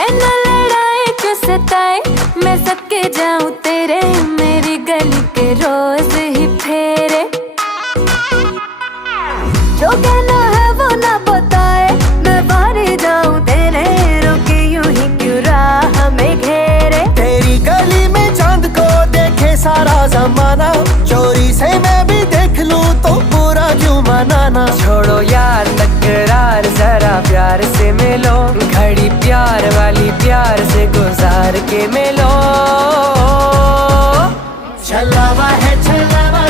नैना लड़ाए क्यों सताए, मैं सके जाऊं तेरे, मेरी गली के रोज ही फेरे। जो कहना है वो ना बताए, मैं बाहर जाऊं तेरे, रोके यूं ही क्यों राह में घेरे। तेरी गली में चांद को देखे सारा जमाना, चोरी से मैं भी देख लूं तो बुरा क्यों मनाना। छोड़ो यार तकरार, जरा प्यार से मिलो, घड़ी प्यार वाली प्यार से गुजार के मिलो। छलावा है छलावा